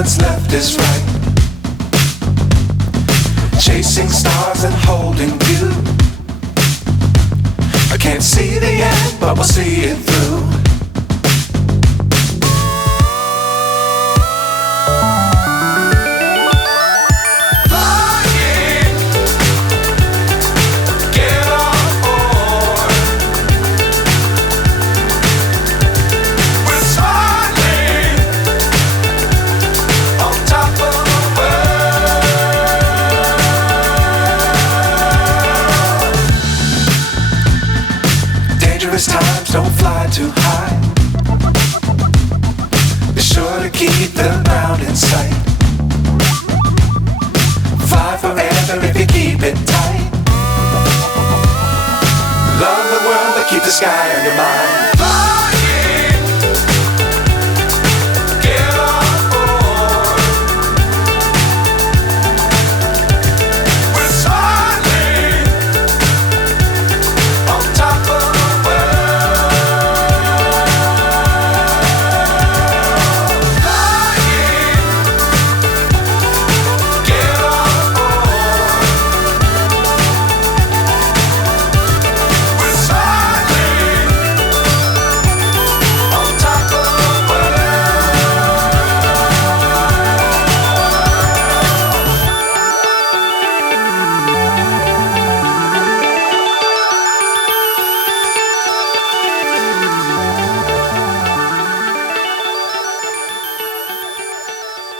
what's left is right. Chasing stars and holding you. I can't see the end, but we'll see it through. Times don't fly too high. Be sure to keep the ground in sight. Fly forever if you keep it tight. Love the world but keep the sky on your mind.